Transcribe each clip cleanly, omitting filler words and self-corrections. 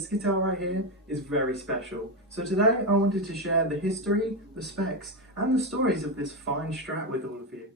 This guitar right here is very special. So today I wanted to share the history, the specs, and the stories of this fine Strat with all of you.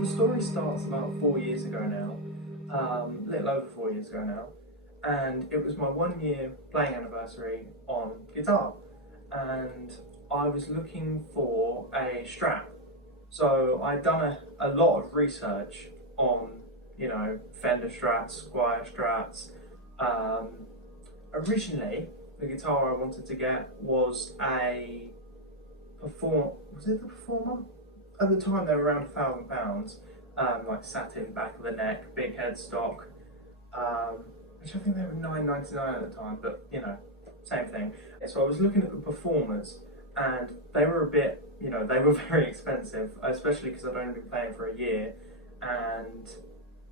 The story starts about 4 years ago now, a little over 4 years ago now, and it was my 1 year playing anniversary on guitar, and I was looking for a Strat. So I'd done a lot of research on, Fender Strats, Squire Strats. Originally, the guitar I wanted to get was was it the Performer? At the time they were around £1,000, like satin back of the neck, big headstock, which I think they were $9.99 at the time, but same thing. So I was looking at the Performers, and they were a bit, they were very expensive, especially because I'd only been playing for a year, and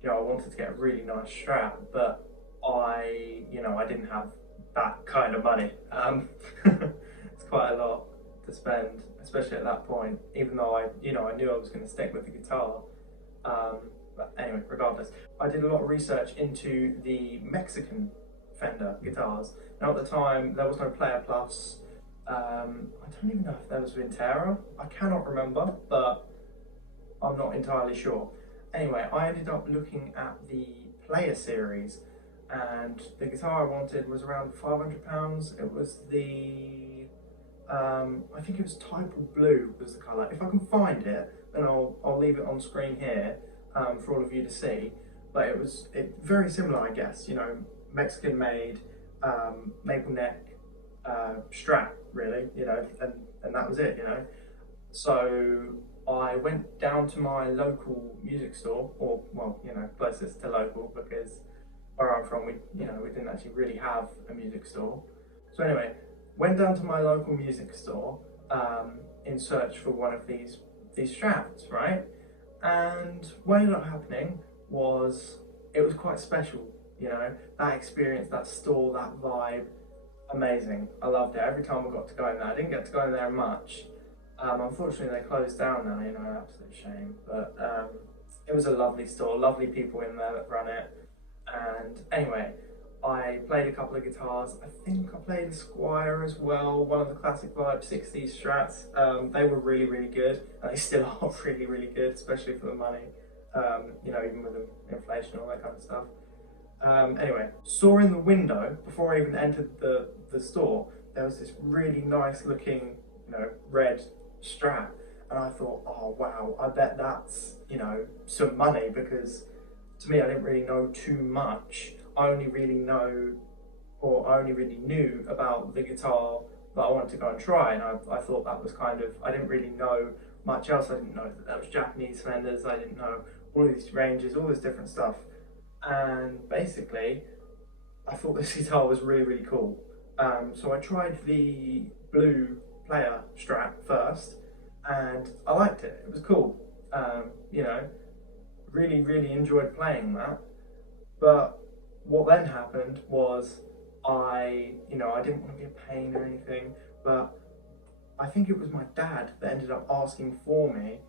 I wanted to get a really nice Strat, but I didn't have that kind of money. It's quite a lot to spend, especially at that point, even though I knew I was going to stick with the guitar. But anyway, regardless, I did a lot of research into the Mexican Fender guitars. Now at the time, there was no Player Plus. I don't even know if there was Vintera. I cannot remember, but I'm not entirely sure. Anyway, I ended up looking at the Player series, and the guitar I wanted was around £500. It was the I think it was Type Blue was the colour. If I can find it, then I'll leave it on screen here for all of you to see. But it was very similar, I guess. Mexican made maple neck Strat, really. And that was it. So I went down to my local music store, or closest to local, because where I'm from, we didn't actually really have a music store. So anyway, went down to my local music store in search for one of these Strats, right? And what ended up happening was it was quite special, that experience, that store, that vibe, amazing. I loved it. Every time I got to go in there, I didn't get to go in there much. Unfortunately, they closed down now, absolute shame. But it was a lovely store, lovely people in there that run it. And anyway, I played a couple of guitars. I think I played a Squire as well, one of the classic vibe 60s Strats. They were really, really good, and they still are really, really good, especially for the money, even with the inflation and all that kind of stuff. Anyway, saw in the window, before I even entered the store, there was this really nice looking, red Strat, and I thought, oh wow, I bet that's, some money, because to me, I didn't really know too much. I only really knew about the guitar that I wanted to go and try, and I thought that was I didn't really know much else. I didn't know that there was Japanese Fenders, I didn't know all of these ranges, all this different stuff. And basically, I thought this guitar was really, really cool. So I tried the blue Player Strat first, and I liked it. It was cool. Really, really enjoyed playing that. But what then happened was I didn't want to be a pain or anything, but I think it was my dad that ended up asking for me,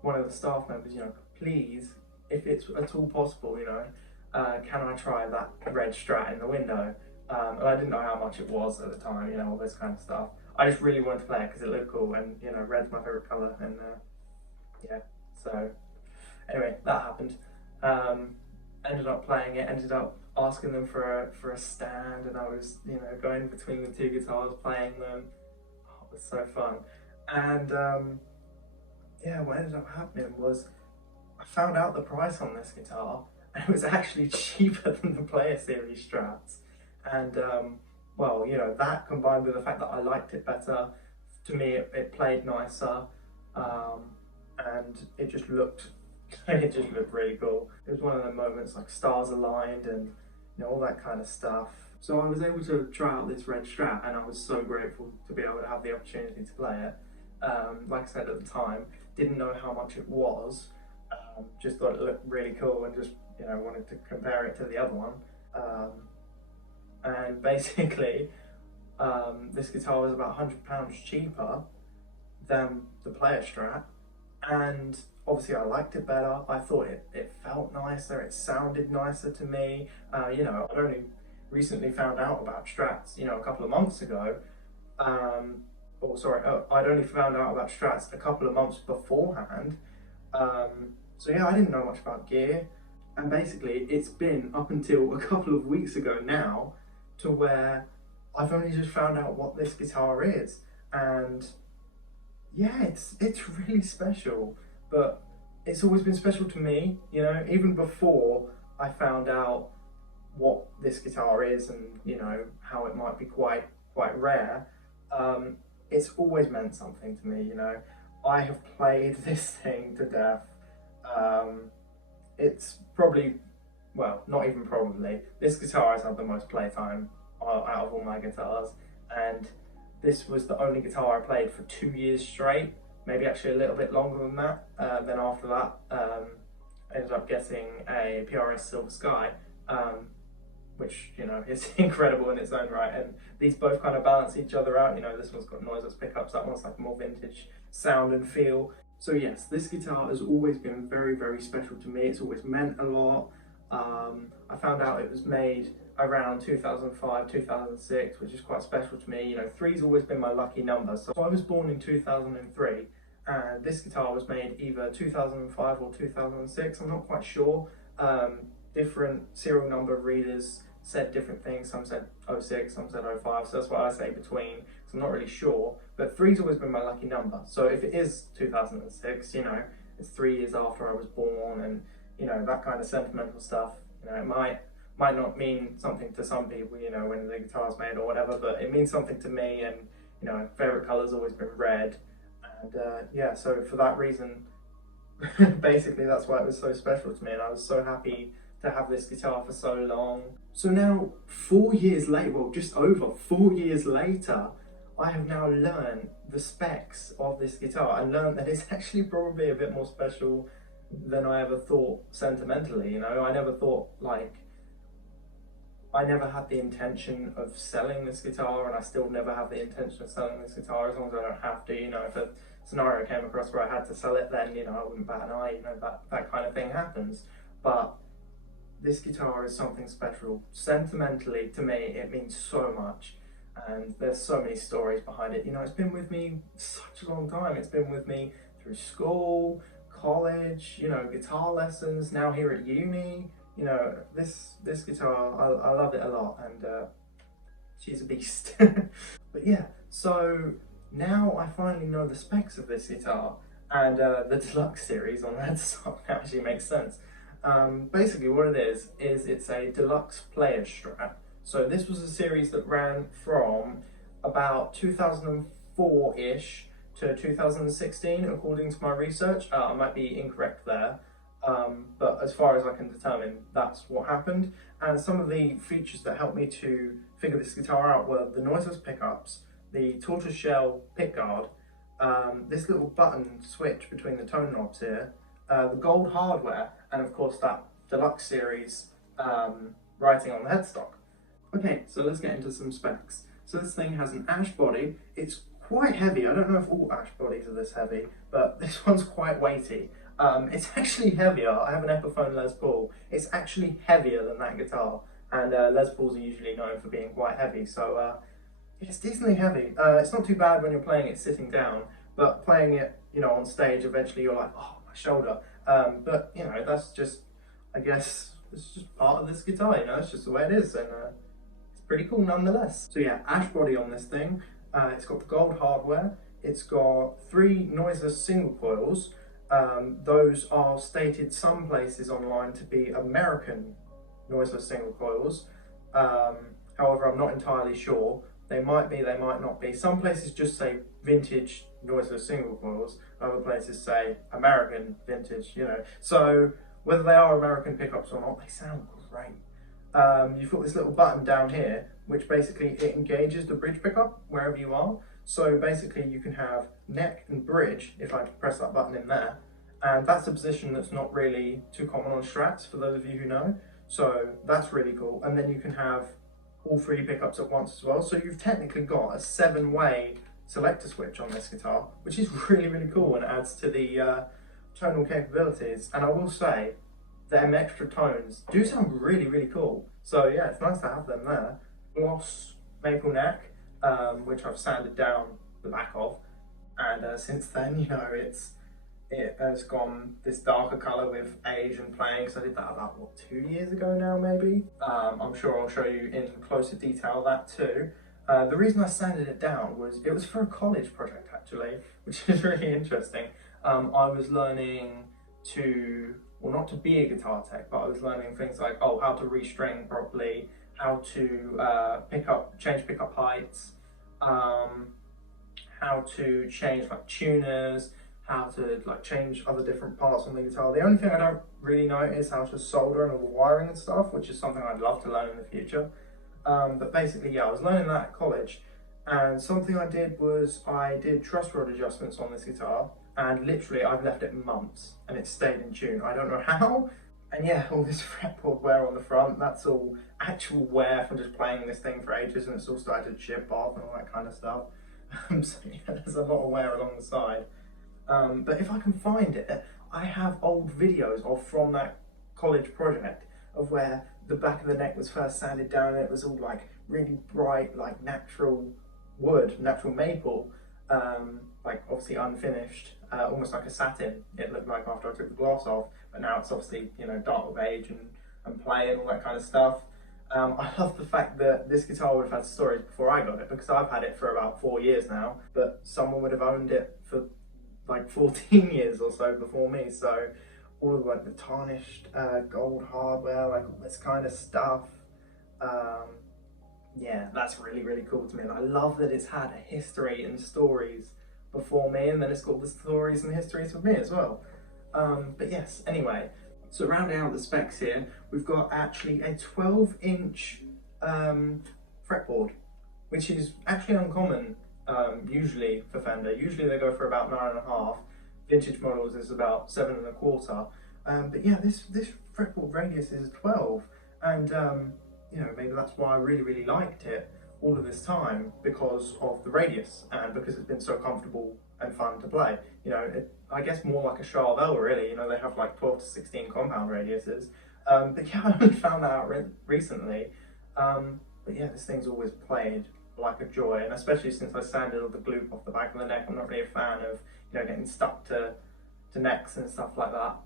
one of the staff members, please, if it's at all possible, can I try that red Strat in the window? And I didn't know how much it was at the time, all this kind of stuff. I just really wanted to play it because it looked cool, and you know, red's my favorite color, and yeah. So anyway, that happened. Ended up playing it. Ended up asking them for a stand, and I was, you know, going between the two guitars, playing them. Oh, it was so fun. And yeah, what ended up happening was I found out the price on this guitar, and it was actually cheaper than the Player Series Strats. And well, you know, that combined with the fact that I liked it better, to me it played nicer, and it just looked it just looked really cool. It was one of the moments like stars aligned and, you know, all that kind of stuff. So I was able to try out this red Strat, and I was so grateful to be able to have the opportunity to play it. Like I said at the time, didn't know how much it was, just thought it looked really cool, and just, you know, wanted to compare it to the other one. And basically, this guitar was about £100 cheaper than the Player Strat, and obviously I liked it better. I thought it felt nicer, it sounded nicer to me. You know, I'd only recently found out about Strats, you know, a couple of months ago. I'd only found out about Strats a couple of months beforehand. So yeah, I didn't know much about gear. And basically, it's been up until a couple of weeks ago now to where I've only just found out what this guitar is. And yeah, it's really special. But it's always been special to me, you know, even before I found out what this guitar is, and, you know, how it might be quite rare. It's always meant something to me, you know. I have played this thing to death. It's probably, well, not even probably, this guitar has had the most playtime out of all my guitars, and this was the only guitar I played for 2 years straight, maybe actually a little bit longer than that. Then after that, I ended up getting a PRS Silver Sky, which, you know, is incredible in its own right, and these both kind of balance each other out. You know, this one's got noiseless pickups, that one's like more vintage sound and feel. So yes, this guitar has always been very, very special to me. It's always meant a lot. I found out it was made around 2005, 2006, which is quite special to me. You know, three's always been my lucky number. So I was born in 2003, and this guitar was made either 2005 or 2006, I'm not quite sure. Different serial number readers said different things. Some said 06, some said 05, so that's why I say between, because I'm not really sure. But three's always been my lucky number. So if it is 2006, you know, it's 3 years after I was born, and, you know, that kind of sentimental stuff. You know, it might not mean something to some people, you know, when the guitar's made or whatever, but it means something to me. And, you know, favourite colour's always been red. And yeah, so for that reason, basically that's why it was so special to me, and I was so happy to have this guitar for so long. So now, 4 years later, well, just over 4 years later, I have now learned the specs of this guitar, and learned that it's actually probably a bit more special than I ever thought sentimentally. You know, I never thought, like, I never had the intention of selling this guitar, and I still never have the intention of selling this guitar, as long as I don't have to. You know, if a scenario came across where I had to sell it, then, you know, I wouldn't bat an eye. You know, that kind of thing happens. But this guitar is something special. Sentimentally, to me, it means so much, and there's so many stories behind it. You know, it's been with me such a long time. It's been with me through school, college, you know, guitar lessons, now here at uni. You know, this guitar, I love it a lot, and she's a beast. But yeah, so now I finally know the specs of this guitar, and the Deluxe series on the headstock actually makes sense. Basically what it is it's a Deluxe Players Strat. So this was a series that ran from about 2004-ish to 2016, according to my research. I might be incorrect there, but as far as I can determine, that's what happened. And some of the features that helped me to figure this guitar out were the noiseless pickups, the tortoiseshell pickguard, this little button switch between the tone knobs here, the gold hardware, and of course that Deluxe series writing on the headstock. Okay, so let's get into some specs. So this thing has an ash body. It's quite heavy. I don't know if all ash bodies are this heavy, but this one's quite weighty. It's actually heavier. I have an Epiphone Les Paul. It's actually heavier than that guitar, and Les Pauls are usually known for being quite heavy. So It's decently heavy. It's not too bad when you're playing it sitting down, but playing it, you know, on stage, eventually you're like, oh, my shoulder. But you know, that's just, I guess, it's just part of this guitar. You know, it's just the way it is, and it's pretty cool nonetheless. So yeah, ash body on this thing. It's got the gold hardware. It's got 3 noiseless single coils. Those are stated some places online to be American noiseless single coils. However, I'm not entirely sure. They might be, they might not be. Some places just say vintage noiseless single coils. Other places say American vintage, you know. So whether they are American pickups or not, they sound great. You've got this little button down here, which basically it engages the bridge pickup wherever you are. So basically you can have neck and bridge, if I press that button in there. And that's a position that's not really too common on Strats, for those of you who know. So that's really cool. And then you can have all 3 pickups at once as well. So you've technically got a 7-way selector switch on this guitar, which is really, really cool and adds to the tonal capabilities. And I will say, them extra tones do sound really, really cool. So yeah, it's nice to have them there. Gloss maple neck, which I've sanded down the back of. And since then, you know, it has gone this darker colour with age and playing, so I did that about, what, 2 years ago now, maybe? I'm sure I'll show you in closer detail that too. The reason I sanded it down was, it was for a college project actually, which is really interesting. I was learning to, well, not to be a guitar tech, but I was learning things like, oh, how to restring properly, how to change pickup heights, how to change like tuners, how to like change other different parts on the guitar. The only thing I don't really know is how to solder and all the wiring and stuff, which is something I'd love to learn in the future. But basically, yeah, I was learning that at college, and something I did was I did truss rod adjustments on this guitar, and literally I've left it months and it stayed in tune. I don't know how. And yeah, all this fretboard wear on the front, that's all actual wear from just playing this thing for ages, and it's all started to chip off and all that kind of stuff. So yeah, there's a lot of wear along the side. But if I can find it, I have old videos from that college project of where the back of the neck was first sanded down and it was all like really bright, like natural wood, natural maple, like obviously unfinished, almost like a satin it looked like after I took the glass off, but now it's obviously, you know, dark with age and play and all that kind of stuff. I love the fact that this guitar would have had storage before I got it, because I've had it for about 4 years now, but someone would have owned it for like 14 years or so before me. So all of like the tarnished gold hardware, like all this kind of stuff, yeah, that's really, really cool to me. And I love that it's had a history and stories before me, and then it's got the stories and histories of me as well. But yes, anyway, so rounding out the specs here, we've got actually a 12-inch fretboard, which is actually uncommon usually for Fender. Usually they go for about 9.5. Vintage models is about 7.25. But yeah, this fretboard radius is 12, and you know, maybe that's why I really, really liked it all of this time, because of the radius and because it's been so comfortable and fun to play. You know, I guess more like a Charvel really. You know, they have like 12 to 16 compound radiuses. But yeah, I only found that out recently. But yeah, this thing's always played like a joy, and especially since I sanded all the glue off the back of the neck, I'm not really a fan of, you know, getting stuck to necks and stuff like that.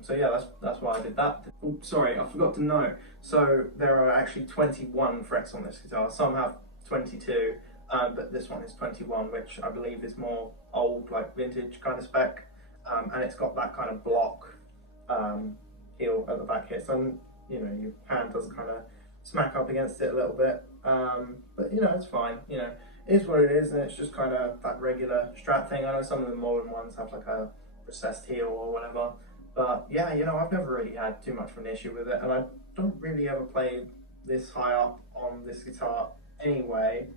So yeah, that's why I did that. Oh, sorry, I forgot to note. So there are actually 21 frets on this guitar. Some have 22, but this one is 21, which I believe is more old, like vintage kind of spec. And it's got that kind of block heel at the back here, so you know, your hand doesn't kind of smack up against it a little bit. But you know, it's fine. You know, it is what it is, and it's just kind of that regular Strat thing. I know some of the modern ones have like a recessed heel or whatever, but yeah, you know, I've never really had too much of an issue with it, and I don't really ever play this high up on this guitar anyway.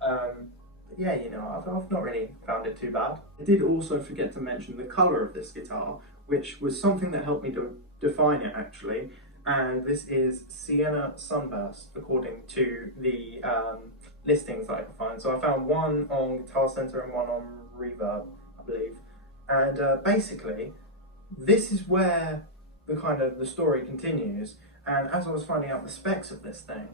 But yeah, you know, I've not really found it too bad. I did also forget to mention the colour of this guitar, which was something that helped me to define it actually. And this is Sienna Sunburst, according to the listings that I could find. So I found one on Guitar Center and one on Reverb, I believe. And basically, this is where the story continues. And as I was finding out the specs of this thing,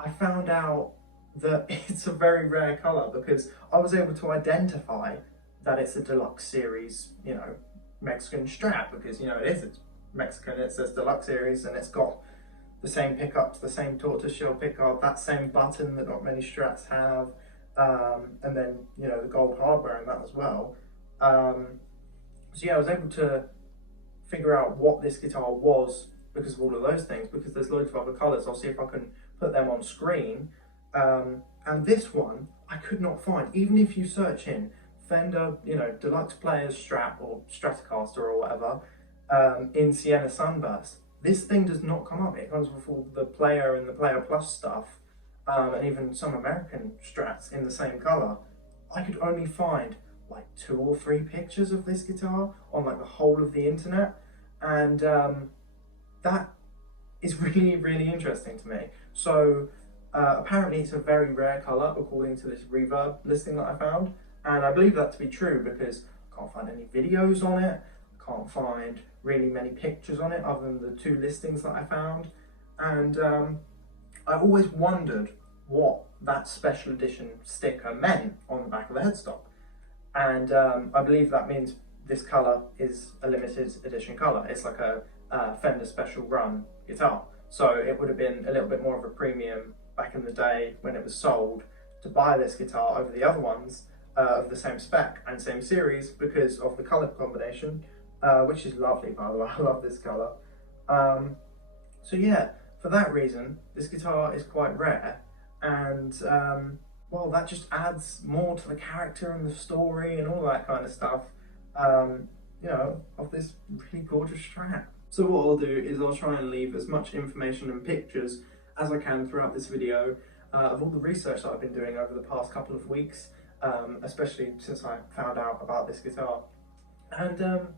I found out that it's a very rare colour, because I was able to identify that it's a deluxe series, you know, Mexican Strat, because, you know, it's Mexican, it says deluxe series, and it's got the same pickups, the same tortoiseshell pickup, that same button that not many Strats have, and then, you know, the gold hardware in that as well. So yeah, I was able to figure out what this guitar was because of all of those things, because there's loads of other colours. I'll see if I can put them on screen. And this one I could not find, even if you search in Fender, you know, Deluxe Players Strat or Stratocaster or whatever, in Sienna Sunburst. This thing does not come up. It comes with all the Player and the Player Plus stuff, and even some American Strats in the same colour. I could only find like 2 or 3 pictures of this guitar on like the whole of the internet, and that is really, really interesting to me. So apparently it's a very rare colour according to this Reverb listing that I found, and I believe that to be true because I can't find any videos on it, I can't find really many pictures on it other than the 2 listings that I found, and I always wondered what that special edition sticker meant on the back of the headstock, and I believe that means this colour is a limited edition colour. It's like a Fender special run guitar, so it would have been a little bit more of a premium back in the day when it was sold to buy this guitar over the other ones of the same spec and same series because of the colour combination, which is lovely, by the way. I love this colour. So yeah, for that reason, this guitar is quite rare, and well, that just adds more to the character and the story and all that kind of stuff, you know, of this really gorgeous Strat. So what I'll do is I'll try and leave as much information and pictures as I can throughout this video of all the research that I've been doing over the past couple of weeks, especially since I found out about this guitar. And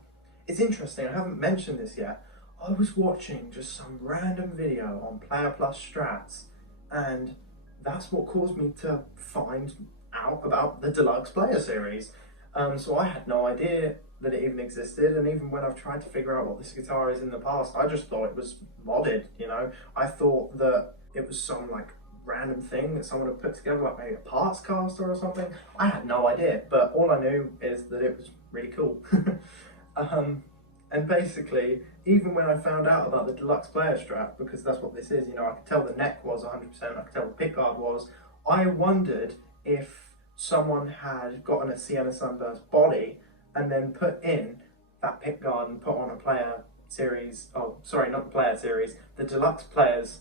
it's interesting, I haven't mentioned this yet, I was watching just some random video on Player Plus Strats, and that's what caused me to find out about the Deluxe Player series. So I had no idea that it even existed, and even when I've tried to figure out what this guitar is in the past, I just thought it was modded, you know? I thought that it was some like random thing that someone had put together, like maybe a parts caster or something. I had no idea, but all I knew is that it was really cool. And basically, even when I found out about the Deluxe Player Strat, because that's what this is, you know, I could tell the neck was 100%, I could tell the pickguard was, I wondered if someone had gotten a Sienna Sunburst body and then put in that pickguard and put on a Player series, oh sorry, not the Player series, the Deluxe Players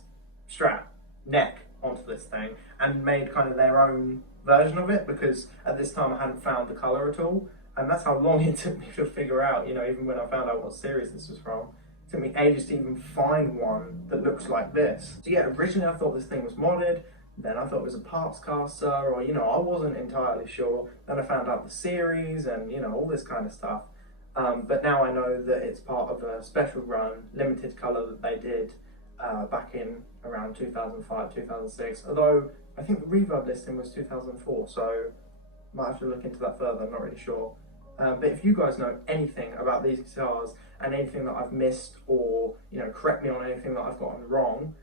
Strat neck onto this thing and made kind of their own version of it, because at this time I hadn't found the colour at all. And that's how long it took me to figure out, you know, even when I found out what series this was from. It took me ages to even find one that looks like this. So yeah, originally I thought this thing was modded, then I thought it was a parts caster, or, you know, I wasn't entirely sure. Then I found out the series and, you know, all this kind of stuff. But now I know that it's part of a special run, limited colour that they did back in around 2005, 2006. Although I think the Reverb listing was 2004, so might have to look into that further, I'm not really sure. But if you guys know anything about these guitars and anything that I've missed, or, you know, correct me on anything that I've gotten wrong,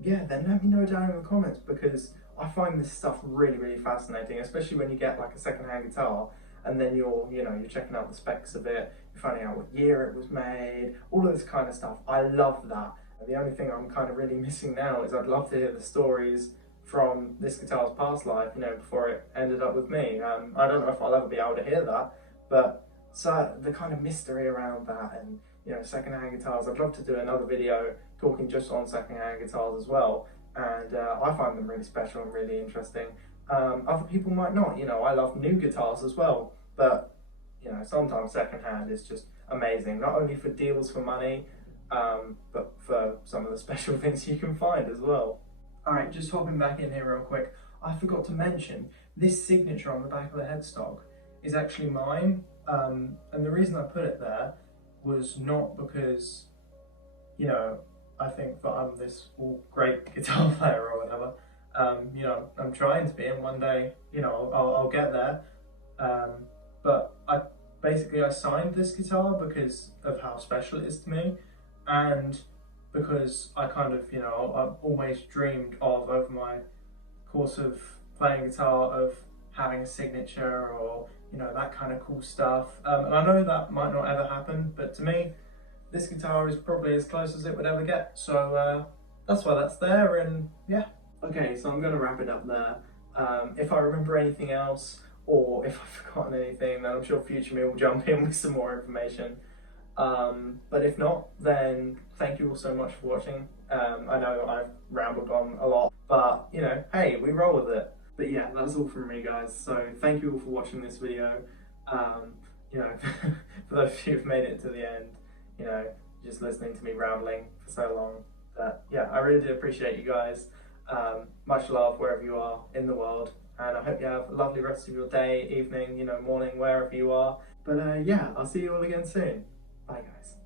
yeah, then let me know down in the comments, because I find this stuff really, really fascinating, especially when you get like a second-hand guitar and then you're checking out the specs of it, you're finding out what year it was made, all of this kind of stuff. I love that. And the only thing I'm kind of really missing now is I'd love to hear the stories from this guitar's past life, you know, before it ended up with me. I don't know if I'll ever be able to hear that, but so the kind of mystery around that, and, you know, second-hand guitars, I'd love to do another video talking just on second-hand guitars as well, and I find them really special and really interesting. Other people might not, you know, I love new guitars as well, but, you know, sometimes second-hand is just amazing, not only for deals for money, but for some of the special things you can find as well. Alright, just hopping back in here real quick, I forgot to mention, this signature on the back of the headstock is actually mine, and the reason I put it there was not because, you know, I think that I'm this great guitar player or whatever. You know, I'm trying to be, and one day, you know, I'll get there. But I signed this guitar because of how special it is to me, and because I kind of, you know, I've always dreamed of, over my course of playing guitar of having a signature or, you know, that kind of cool stuff. And I know that might not ever happen, but to me, this guitar is probably as close as it would ever get. So that's why that's there, and yeah. Okay, so I'm going to wrap it up there. If I remember anything else, or if I've forgotten anything, then I'm sure future me will jump in with some more information. But if not, then thank you all so much for watching. I know I've rambled on a lot, but you know, hey, we roll with it. But yeah, that's all from me, guys. So thank you all for watching this video. You know, for those of you who've made it to the end, you know, just listening to me rambling for so long. But yeah, I really do appreciate you guys. Much love wherever you are in the world, and I hope you have a lovely rest of your day, evening, you know, morning, wherever you are. But yeah, I'll see you all again soon. Bye, guys.